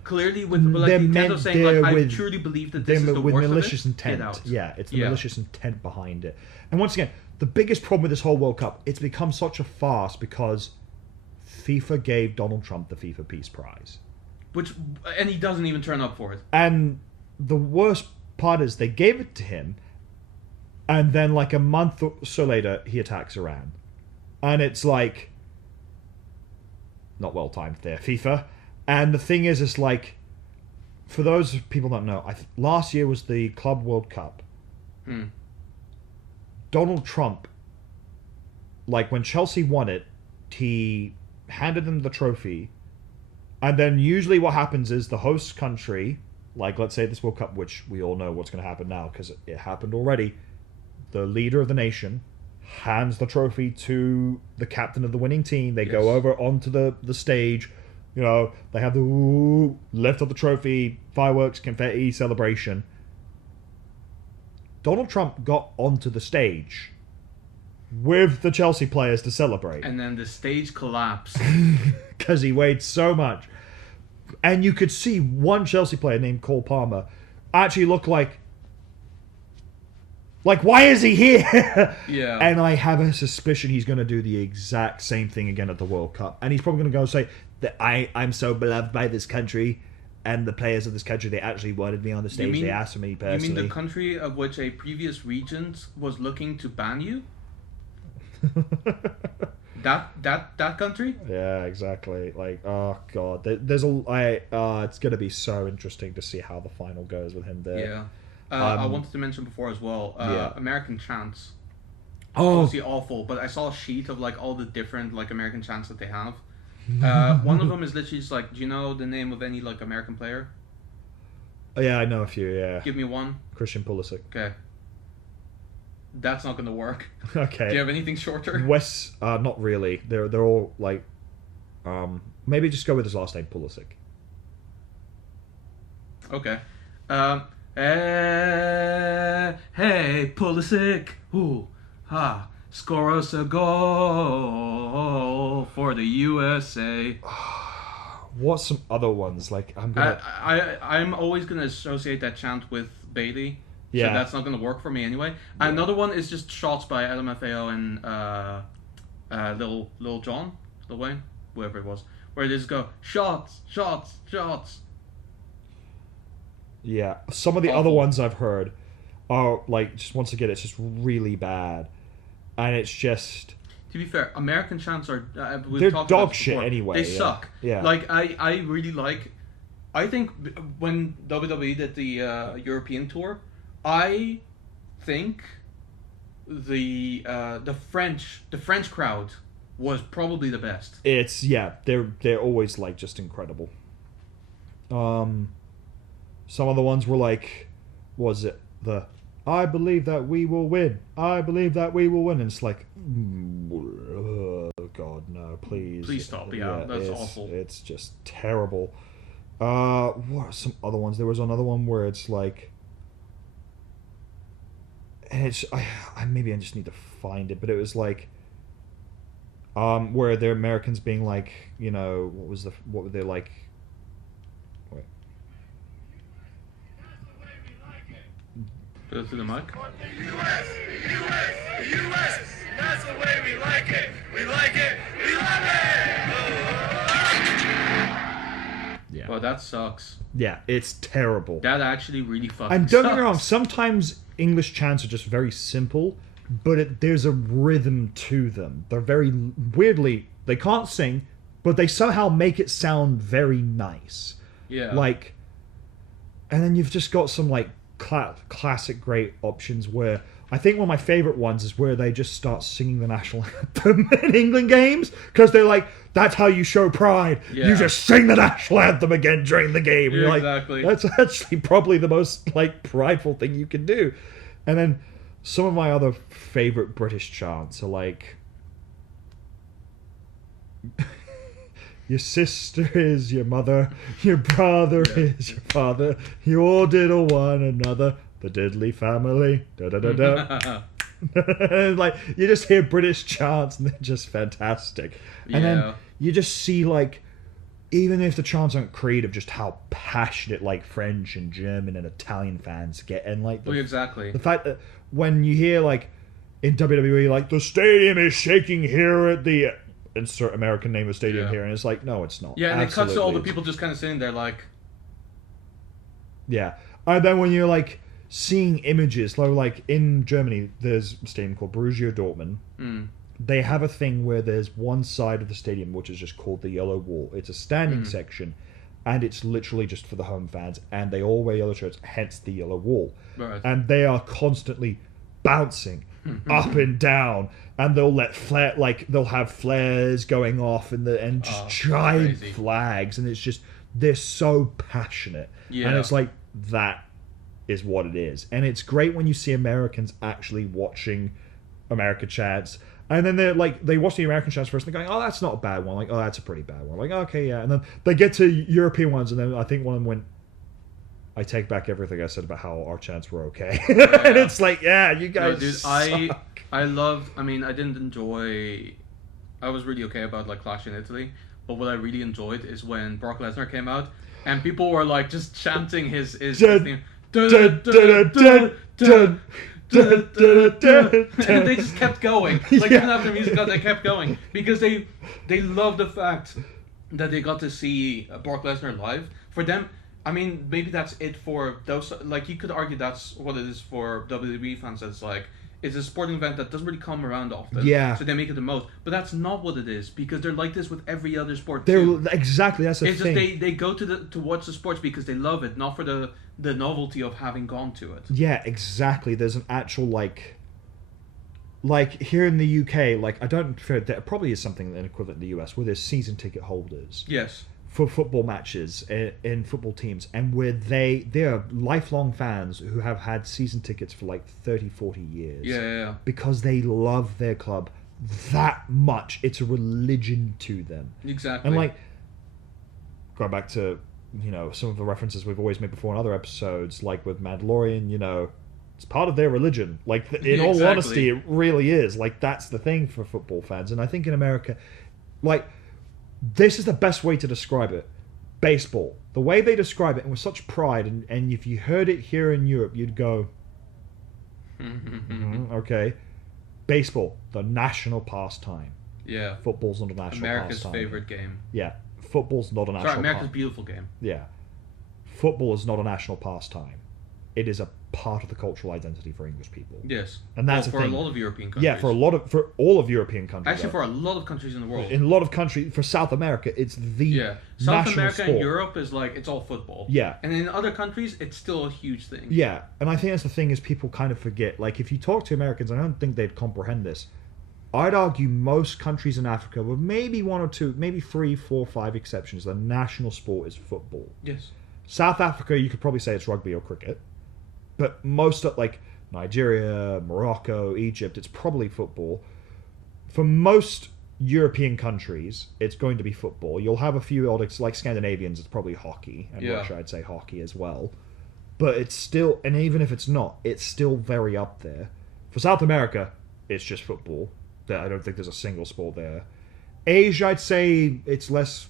clearly with like the intent of saying like I truly believe that this is the with worst malicious of it, intent. get out. Yeah, it's the malicious intent behind it. And once again, the biggest problem with this whole World Cup, it's become such a farce because FIFA gave Donald Trump the FIFA Peace Prize. And he doesn't even turn up for it. And the worst part is they gave it to him, and then like a month or so later, he attacks Iran. And it's like, not well timed there, FIFA. And the thing is, it's like, for those people that don't know, last year was the Club World Cup. Donald Trump, like when Chelsea won it, he handed them the trophy. And then usually what happens is the host country, like let's say this World Cup, which we all know what's going to happen now because it happened already, the leader of the nation hands the trophy to the captain of the winning team. They go over onto the stage. You know, they have the lift up the trophy, fireworks, confetti, celebration. Donald Trump got onto the stage with the Chelsea players to celebrate. And then the stage collapsed. Because he weighed so much. And you could see one Chelsea player named Cole Palmer actually look like, why is he here? Yeah. And I have a suspicion he's going to do the exact same thing again at the World Cup. And he's probably going to go and say that I'm so beloved by this country and the players of this country, they actually wanted me on the stage. They asked for me personally. You mean the country of which a previous regent was looking to ban you? that country? Yeah, exactly. Like, oh god, it's gonna be so interesting to see how the final goes with him there. Yeah. I wanted to mention before as well, American chants. Oh, obviously awful, but I saw a sheet of like all the different like American chants that they have. One of them is literally just like, do you know the name of any like American player? Oh, yeah, I know a few. Yeah. Give me one. Christian Pulisic. Okay. That's not gonna work. Okay. Do you have anything shorter? Wes, not really. They're all like, maybe just go with his last name, Pulisic. Okay. Hey, Pulisic. Ooh, ha. Score us a goal for the USA. What's some other ones? Like, I'm always gonna associate that chant with Bailey. Yeah. So that's not gonna work for me anyway. Yeah. Another one is just shots by LMFAO and Lil Jon, Lil Wayne, whoever it was, where they just go shots, shots, shots. Yeah, some of the other ones I've heard are like, just once again, it's just really bad, and it's just. To be fair, American chants are they're dog shit anyway. They suck. Yeah. Like I really like. I think when WWE did the European tour, I think the French crowd was probably the best. It's they're always like just incredible. Some of the ones were like, was it the I believe that we will win. I believe that we will win. And it's like, oh God, no, please. Please stop. Yeah, that's awful. It's just terrible. What are some other ones? There was another one where it's like, and it's I maybe I just need to find it, but it was like, where they're Americans being like, you know, what were they like? Wait. Go to the mic. The US, that's the way we like it. We like it, we love it. that sucks. Yeah, it's terrible. That actually really fucking And don't sucks. get me wrong, sometimes English chants are just very simple, but there's a rhythm to them. They're very weirdly, they can't sing, but they somehow make it sound very nice. Yeah. Like, and then you've just got some like classic great options where I think one of my favorite ones is where they just start singing the national anthem in England games because they're like, that's how you show pride. Yeah. You just sing the national anthem again during the game. Yeah, You're like, exactly. that's actually probably the most like prideful thing you can do. And then some of my other favorite British chants are like, your sister is your mother, your brother is your father, you all diddle one another, the diddly family, da da da da. Like, you just hear British chants and they're just fantastic. And then you just see, like, even if the chants aren't creative, just how passionate, like, French and German and Italian fans get. And, like, exactly. the fact that when you hear, like, in WWE, like, the stadium is shaking here at the insert American name of stadium here, and it's like, no, it's not. Yeah, and absolutely. it cuts to all the people just kind of sitting there like... Yeah. And then when you're, like, seeing images, like in Germany, there's a stadium called Borussia Dortmund. They have a thing where there's one side of the stadium which is just called the Yellow Wall. It's a standing section, and it's literally just for the home fans, and they all wear yellow shirts, hence the Yellow Wall. Right. And they are constantly bouncing up and down, and they'll they'll have flares going off and just giant crazy. flags, and it's just, they're so passionate. Yeah. And it's like, that is what it is. And it's great when you see Americans actually watching America chants, and then they're like, they watch the American chants first and they're going, oh, that's not a bad one, like, oh, that's a pretty bad one, like, okay, yeah. And then they get to European ones, and then I think one of them went, I take back everything I said about how our chants were okay. And it's like, yeah, you guys suck. I loved, I mean, I didn't enjoy, I was really okay about like Clash in Italy, but what I really enjoyed is when Brock Lesnar came out and people were like just chanting his theme. And they just kept going. Like, even after the music got, they kept going because they love the fact that they got to see Brock Lesnar live. For them, I mean, maybe that's it for those. Like, you could argue that's what it is for WWE fans. It's like, it's a sporting event that doesn't really come around often. Yeah. So they make it the most. But that's not what it is, because they're like this with every other sport They're too. exactly, that's the It's thing. just they go to watch the sports because they love it, not for the novelty of having gone to it. Yeah, exactly. There's an actual like here in the UK, like, I don't fear there probably is something an equivalent in the US where there's season ticket holders Yes. for football matches in football teams, and where they are lifelong fans who have had season tickets for like 30-40 years. Yeah. Because they love their club that much. It's a religion to them. Exactly. And like, going back to, some of the references we've always made before in other episodes, like with Mandalorian, it's part of their religion. Like, in all Exactly. honesty, it really is. Like, that's the thing for football fans. And I think in America, like, this is the best way to describe it. Baseball. The way they describe it, and with such pride, and if you heard it here in Europe, you'd go, okay. Baseball, the national pastime. Yeah. Football's not a national America's pastime. favorite game. Yeah. Football's not a national Sorry, America's pastime. beautiful game. Yeah. Football is not a national pastime. It is a part of the cultural identity for English people. Yes. And that's for the thing. a lot of European countries. Yeah, for all of European countries. Actually, for a lot of countries in the world. In a lot of countries, for South America, it's the South national America sport. and Europe is like, it's all football. Yeah. And in other countries, it's still a huge thing. Yeah, and I think that's the thing is people kind of forget. Like, if you talk to Americans, I don't think they'd comprehend this. I'd argue most countries in Africa, with maybe one or two, maybe 3, 4, 5 exceptions, the national sport is football. Yes. South Africa, you could probably say it's rugby or cricket. But most of, like, Nigeria, Morocco, Egypt, it's probably football. For most European countries, it's going to be football. You'll have a few odd, like Scandinavians, it's probably hockey. And Russia, I'd say hockey as well. But it's still, and even if it's not, it's still very up there. For South America, it's just football. I don't think there's a single sport there. Asia, I'd say it's less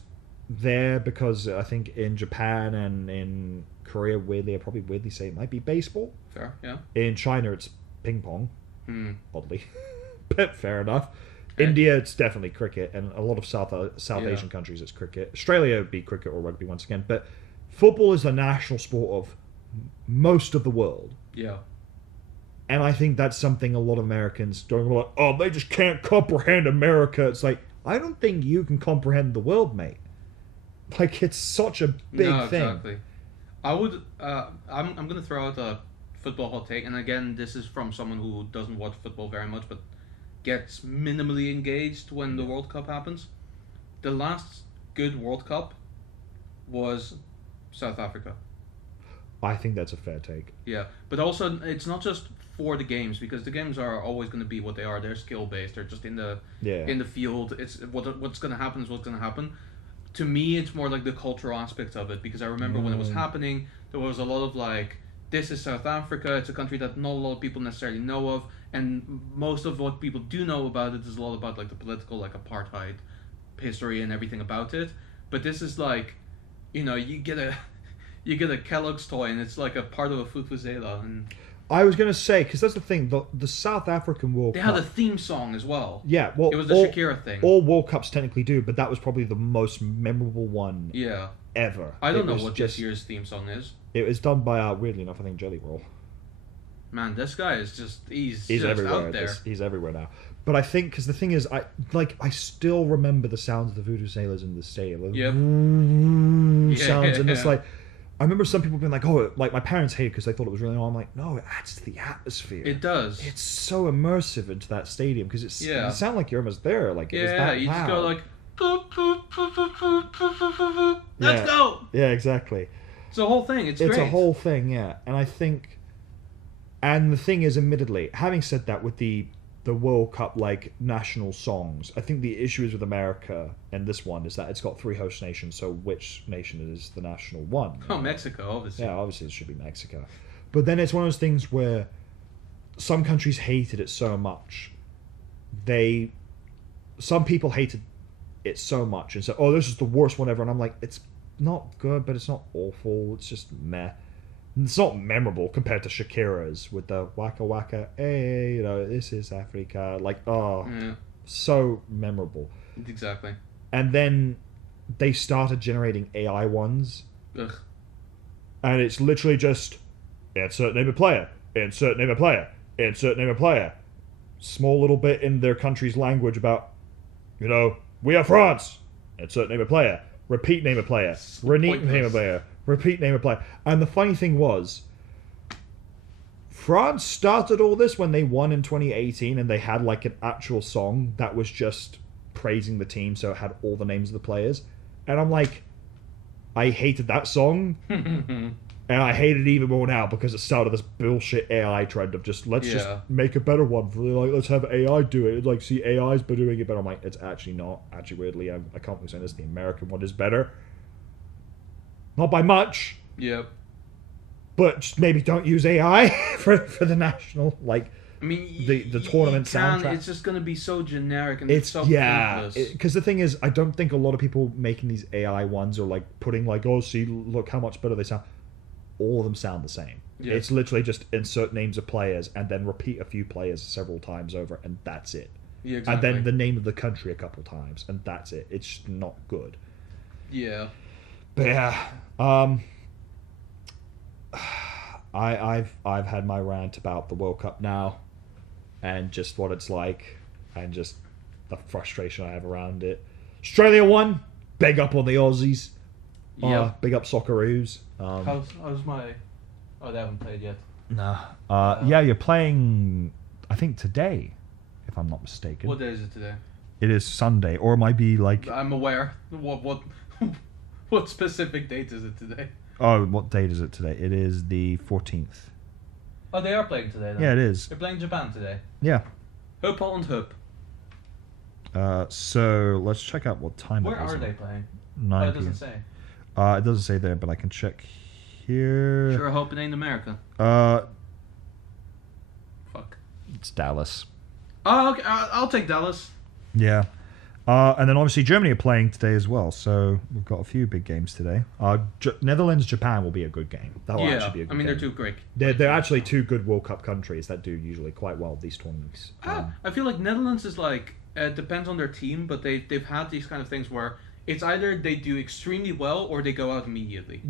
there because I think in Japan and in Korea, weirdly say it might be baseball. Fair, yeah. In China, it's ping pong, oddly. But fair enough. Okay. India, it's definitely cricket, and a lot of South Asian countries, it's cricket. Australia would be cricket or rugby once again. But football is the national sport of most of the world. Yeah. And I think that's something a lot of Americans don't like, oh, they just can't comprehend America. It's like, I don't think you can comprehend the world, mate. Like, it's such a big No, thing. exactly. I would. I'm gonna throw out a football hot take, and again, this is from someone who doesn't watch football very much, but gets minimally engaged when the World Cup happens. The last good World Cup was South Africa. I think that's a fair take. Yeah, but also it's not just for the games, because the games are always going to be what they are. They're skill based. They're just in the field. It's what's going to happen is what's going to happen. To me, it's more like the cultural aspect of it, because I remember when it was happening, there was a lot of like, this is South Africa. It's a country that not a lot of people necessarily know of, and most of what people do know about it is a lot about like the political, like apartheid history and everything about it. But this is like, you get a Kellogg's toy, and it's like a part of a Vuvuzela, and I was going to say, because that's the thing, the South African World they Cup... had a theme song as well. Yeah, well... It was the Shakira thing. All World Cups technically do, but that was probably the most memorable one Yeah. ever. I don't know what this year's theme song is. It was done by, weirdly enough, I think Jelly Roll. Man, this guy is just... He's just everywhere. out there. He's everywhere now. But I think, because the thing is, I still remember the sounds of the Vuvuzelas in the stadium. Like, sounds, and it's like... I remember some people being like, oh, like my parents hated it because they thought it was really annoying. I'm like, no, it adds to the atmosphere. It does. It's so immersive into that stadium because you sound like you're almost there. Like, it was that you loud. just go like, let's go. Yeah, exactly. It's a whole thing. It's great. a whole thing, yeah. And I think, and the thing is, admittedly, having said that, with the World Cup like national songs, I think the issue is with America and this one is that it's got 3 host nations, so which nation is the national one? Oh, Mexico, obviously. Yeah, obviously it should be Mexico. But then it's one of those things where some countries hated it so much. Some people hated it so much and said, oh, this is the worst one ever. And I'm like, it's not good, but it's not awful. It's just meh. It's not memorable compared to Shakira's with the Waka Waka, hey, this is Africa. Like, so memorable. Exactly. And then they started generating AI ones. Ugh. And it's literally just, insert name of player, insert name of player, insert name of player. Small little bit in their country's language about, we are France. Insert name of player. Repeat name of player. Repeat name of player. Repeat name of player. And the funny thing was, France started all this when they won in 2018 and they had like an actual song that was just praising the team, so it had all the names of the players. And I'm like, I hated that song. And I hate it even more now because it started this bullshit AI trend of just, let's just make a better one. Like, let's have AI do it. Like, see, AI's been doing it better. I'm like, it's actually not. Actually, weirdly, I can't believe saying this. The American one is better. Not by much. Yep. But just maybe don't use AI for the national, like, I mean, the tournament soundtrack. It's just going to be so generic and it's so pointless. Because the thing is, I don't think a lot of people making these AI ones are like putting like, oh, see, look how much better they sound. All of them sound the same. Yeah. It's literally just insert names of players and then repeat a few players several times over, and that's it. Yeah, exactly. And then the name of the country a couple times, and that's it. It's not good. Yeah. But yeah, I've had my rant about the World Cup now, and just what it's like, and just the frustration I have around it. Australia won. Big up on the Aussies. Yeah. Big up Socceroos. How's my? Oh, they haven't played yet. No. Yeah, you're playing. I think today, if I'm not mistaken. What day is it today? It is Sunday, or it might be like. I'm aware. What specific date is it today? Oh, what date is it today? It is the 14th. Oh, they are playing today then? Yeah, it is. They're playing Japan today? Yeah. Hope Holland Hope. So, let's check out what time Where it is. are they playing? 9 it doesn't say. It doesn't say there, but I can check here. Sure hope it ain't America. Fuck. It's Dallas. Oh, okay. I'll take Dallas. Yeah. And then obviously Germany are playing today as well, so we've got a few big games today. Netherlands, Japan will be a good game. That will actually be a good game. they're two great. They're actually two good World Cup countries that do usually quite well these tournaments. I feel like Netherlands is like, it depends on their team, but they've had these kind of things where It's either they do extremely well or they go out immediately.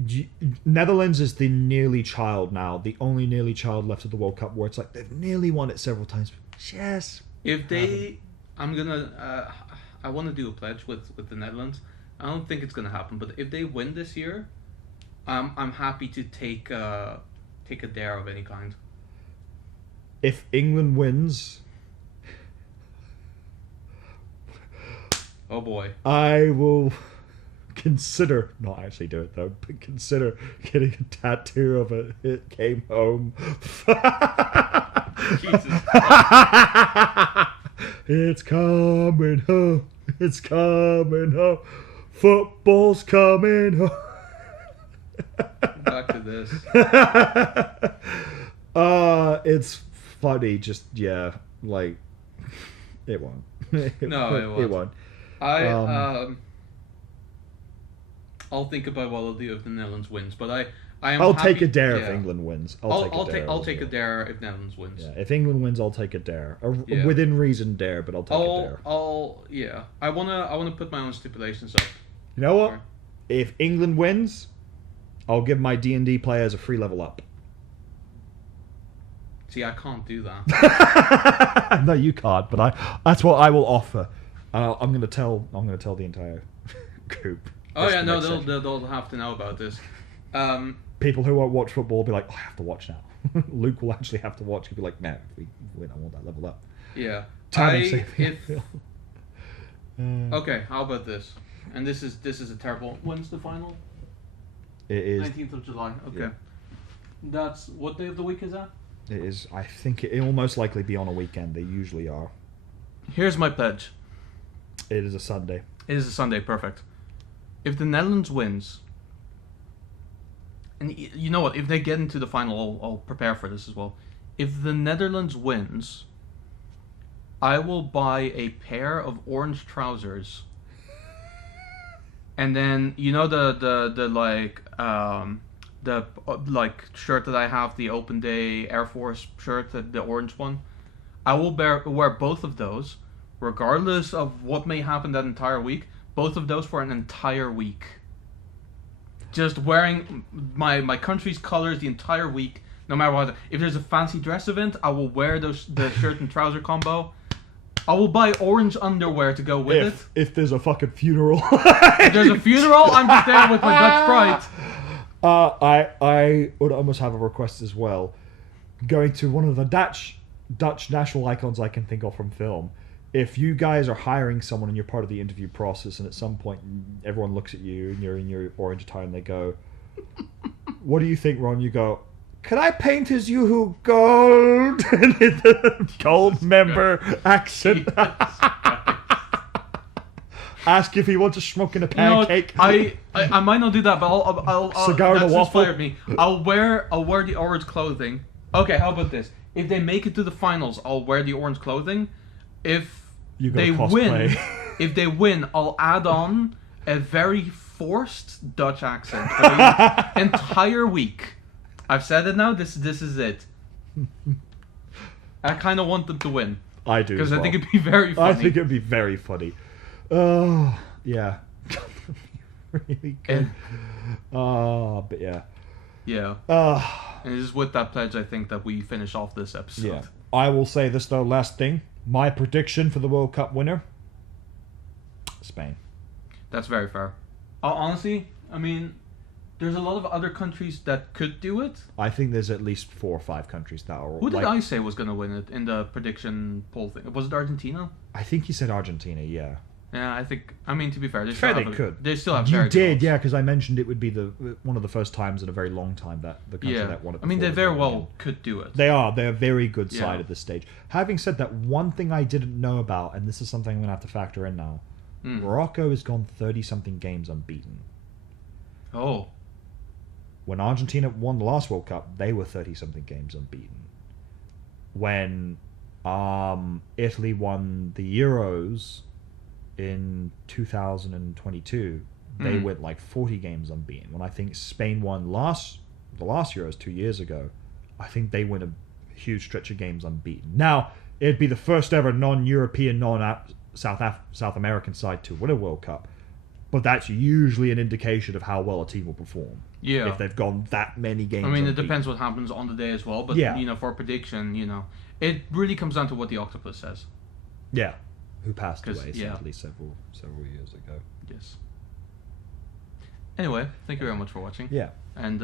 Netherlands is the nearly child now, the only nearly child left of the World Cup, where it's like they've nearly won it several times. Yes. If they, I'm gonna, I want to do a pledge with the Netherlands. I don't think it's gonna happen, but if they win this year, I'm happy to take a dare of any kind. If England wins, oh boy, I will consider, not actually do it though, but consider getting a tattoo of it came home. Jesus. It's coming home. It's coming home. Football's coming home. Back to this. It's funny. Just yeah, like it won't. No, it won't. It won't. I'll think about what I'll do if the Netherlands wins, but I am. I'll happy, take a dare yeah. if England wins. I'll take a dare if Netherlands wins. Yeah, if England wins, I'll take a dare. Yeah. Within reason dare, but I'll take a dare. Yeah. I wanna put my own stipulations up. You know what? If England wins, I'll give my D&D players a free level up. See, I can't do that. No, you can't. But that's what I will offer. I'm gonna tell the entire group. Oh yeah, no, they'll have to know about this. People who won't watch football will be like, oh, I have to watch now. Luke will actually have to watch. He'll be like, man, if we win, I want that level up. Yeah. If Okay, how about this? And this is a terrible. When's the final? It is 19th of July. Okay. Yeah. That's what day of the week is that? It is. I think it'll most likely be on a weekend. They usually are. Here's my pledge. It is a Sunday. It is a Sunday, perfect. If the Netherlands wins, and you know what, if they get into the final, I'll prepare for this as well. If the Netherlands wins, I will buy a pair of orange trousers, and then you know the like shirt that I have, the Open Day Air Force shirt, the orange one. I will wear both of those, regardless of what may happen that entire week. Both of those for an entire week. Just wearing my country's colors the entire week, no matter what. If there's a fancy dress event, I will wear the shirt and trouser combo. I will buy orange underwear to go with it. If there's a fucking funeral. If there's a funeral, I'm just there with my Dutch pride. I would almost have a request as well. Going to one of the Dutch national icons I can think of from film. If you guys are hiring someone and you're part of the interview process, and at some point everyone looks at you and you're in your orange attire and they go, "What do you think, Ron?" You go, "Can I paint as you who gold?" And the gold member accent. Ask if he wants a smoke in a pancake. I might not do that, but I'll cigar and a waffle. Inspired me. I'll wear the orange clothing. Okay, how about this? If they make it to the finals, I'll wear the orange clothing. If they win, I'll add on a very forced Dutch accent for the entire week. I've said it now. This is it. I kind of want them to win. I do, because I think it'd be very funny. I think it'd be very funny. Oh yeah, really good. But yeah. Yeah. And it is with that pledge, I think, that we finish off this episode. Yeah. I will say this though. Last thing. My prediction for the World Cup winner, Spain. That's very fair. Honestly, I mean, there's a lot of other countries that could do it. I think there's at least 4 or 5 countries that are... Who did I say was going to win it in the prediction poll thing? Was it Argentina? I think you said Argentina, yeah. Yeah, I think... I mean, to be fair, They still have You very did, good, yeah, because I mentioned it would be one of the first times in a very long time that the country that won it. I mean, they very well could do it. They're a very good side at this stage. Having said that, one thing I didn't know about, and this is something I'm going to have to factor in now, Morocco has gone 30-something games unbeaten. Oh. When Argentina won the last World Cup, they were 30-something games unbeaten. When Italy won the Euros in 2022, they went like 40 games unbeaten. When I think Spain won the last Euros 2 years ago, I think they went a huge stretch of games unbeaten. Now, it'd be the first ever non-European, non-South American side to win a World Cup. But that's usually an indication of how well a team will perform. Yeah. If they've gone that many games. I mean, it unbeaten. depends what happens on the day as well. But Yeah. you know, for a prediction, you know, it really comes down to what the octopus says. Yeah. Who passed 'Cause, away yeah. sadly several years ago. Yes. Anyway, thank you very much for watching. Yeah. And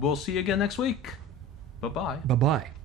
we'll see you again next week. Bye bye. Bye bye.